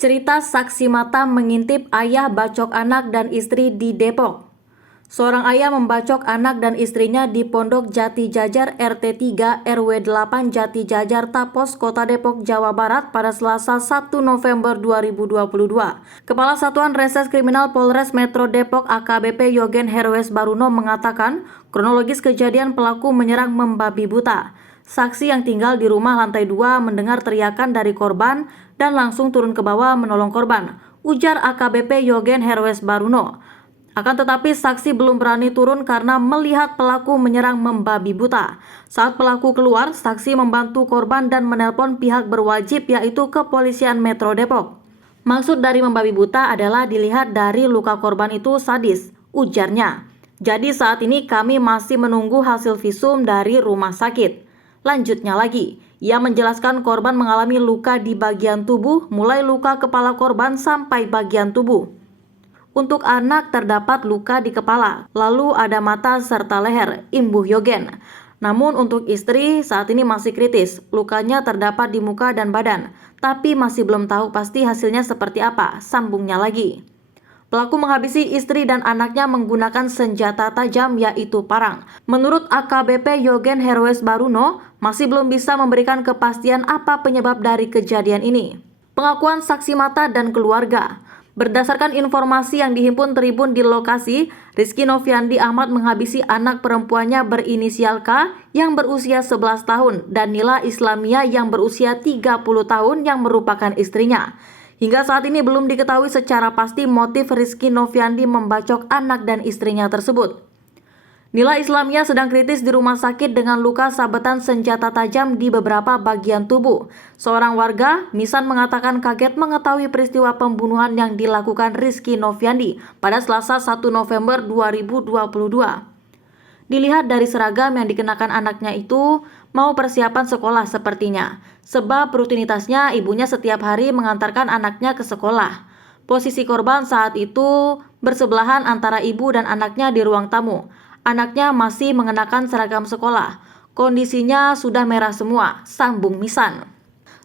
Cerita saksi mata mengintip ayah bacok anak dan istri di Depok. Seorang ayah membacok anak dan istrinya di Pondok Jati Jajar RT 3 RW 8 Jati Jajar Tapos, Kota Depok, Jawa Barat pada Selasa 1 November 2022. Kepala Satuan Reses Kriminal Polres Metro Depok AKBP Yogen Herwes Baruno mengatakan kronologis kejadian pelaku menyerang membabi buta. Saksi yang tinggal di rumah lantai 2 mendengar teriakan dari korban dan langsung turun ke bawah menolong korban, ujar AKBP Yogen Herwes Baruno. Akan tetapi saksi belum berani turun karena melihat pelaku menyerang membabi buta. Saat pelaku keluar, saksi membantu korban dan menelpon pihak berwajib yaitu Kepolisian Metro Depok. Maksud dari membabi buta adalah dilihat dari luka korban itu sadis, ujarnya. Jadi saat ini kami masih menunggu hasil visum dari rumah sakit. Lanjutnya lagi, ia menjelaskan korban mengalami luka di bagian tubuh, mulai luka kepala korban sampai bagian tubuh. Untuk anak terdapat luka di kepala, lalu ada mata serta leher, imbuh Yogen. Namun untuk istri saat ini masih kritis, lukanya terdapat di muka dan badan, tapi masih belum tahu pasti hasilnya seperti apa, sambungnya lagi. Pelaku menghabisi istri dan anaknya menggunakan senjata tajam yaitu parang. Menurut AKBP Yogen Herwes Baruno, masih belum bisa memberikan kepastian apa penyebab dari kejadian ini. Pengakuan saksi mata dan keluarga. Berdasarkan informasi yang dihimpun Tribun di lokasi, Rizky Noviandi Ahmad menghabisi anak perempuannya berinisial K yang berusia 11 tahun dan Nila Islamia yang berusia 30 tahun yang merupakan istrinya. Hingga saat ini belum diketahui secara pasti motif Rizky Noviandi membacok anak dan istrinya tersebut. Nila Islamia sedang kritis di rumah sakit dengan luka sabetan senjata tajam di beberapa bagian tubuh. Seorang warga, Misan, mengatakan kaget mengetahui peristiwa pembunuhan yang dilakukan Rizky Noviandi pada Selasa 1 November 2022. Dilihat dari seragam yang dikenakan anaknya itu, mau persiapan sekolah sepertinya. Sebab rutinitasnya ibunya setiap hari mengantarkan anaknya ke sekolah. Posisi korban saat itu bersebelahan antara ibu dan anaknya di ruang tamu. Anaknya masih mengenakan seragam sekolah. Kondisinya sudah merah semua, sambung Misan.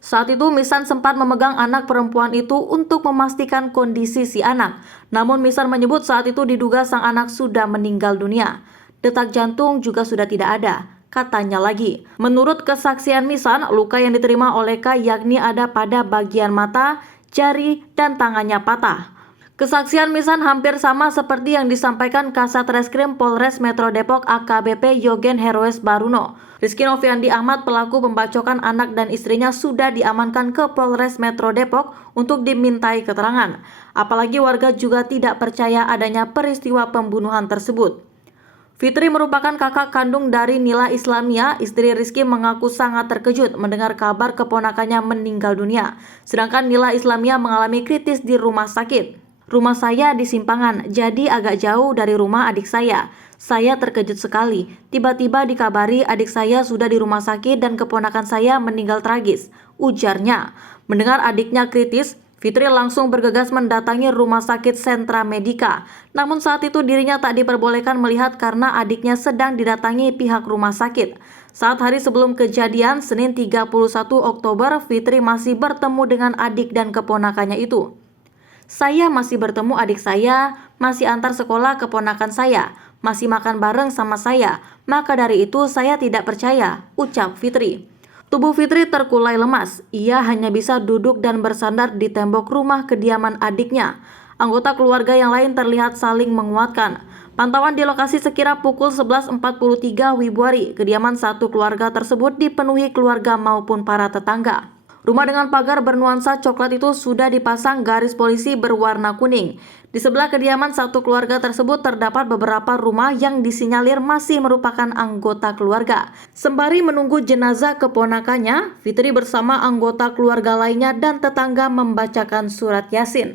Saat itu Misan sempat memegang anak perempuan itu untuk memastikan kondisi si anak. Namun Misan menyebut saat itu diduga sang anak sudah meninggal dunia. Detak jantung juga sudah tidak ada, katanya lagi. Menurut kesaksian Misan, luka yang diterima oleh K yakni ada pada bagian mata, jari, dan tangannya patah. Kesaksian Misan hampir sama seperti yang disampaikan Kasat Reskrim Polres Metro Depok AKBP Yogen Herwes Baruno. Rizky Noviandi Ahmad, pelaku pembacokan anak dan istrinya, sudah diamankan ke Polres Metro Depok untuk dimintai keterangan. Apalagi warga juga tidak percaya adanya peristiwa pembunuhan tersebut. Fitri merupakan kakak kandung dari Nila Islamia. Istri Rizky mengaku sangat terkejut mendengar kabar keponakannya meninggal dunia. Sedangkan Nila Islamia mengalami kritis di rumah sakit. Rumah saya di Simpangan, jadi agak jauh dari rumah adik saya. Saya terkejut sekali. Tiba-tiba dikabari adik saya sudah di rumah sakit dan keponakan saya meninggal tragis, ujarnya. Mendengar adiknya kritis, Fitri langsung bergegas mendatangi Rumah Sakit Sentra Medika. Namun saat itu dirinya tak diperbolehkan melihat karena adiknya sedang didatangi pihak rumah sakit. Saat hari sebelum kejadian, Senin 31 Oktober, Fitri masih bertemu dengan adik dan keponakannya itu. Saya masih bertemu adik saya, masih antar sekolah keponakan saya, masih makan bareng sama saya. Maka dari itu saya tidak percaya, ucap Fitri. Tubuh Fitri terkulai lemas. Ia hanya bisa duduk dan bersandar di tembok rumah kediaman adiknya. Anggota keluarga yang lain terlihat saling menguatkan. Pantauan di lokasi sekira pukul 11.43 Februari, kediaman satu keluarga tersebut dipenuhi keluarga maupun para tetangga. Rumah dengan pagar bernuansa coklat itu sudah dipasang garis polisi berwarna kuning. Di sebelah kediaman satu keluarga tersebut terdapat beberapa rumah yang disinyalir masih merupakan anggota keluarga. Sembari menunggu jenazah keponakannya, Fitri bersama anggota keluarga lainnya dan tetangga membacakan surat Yasin.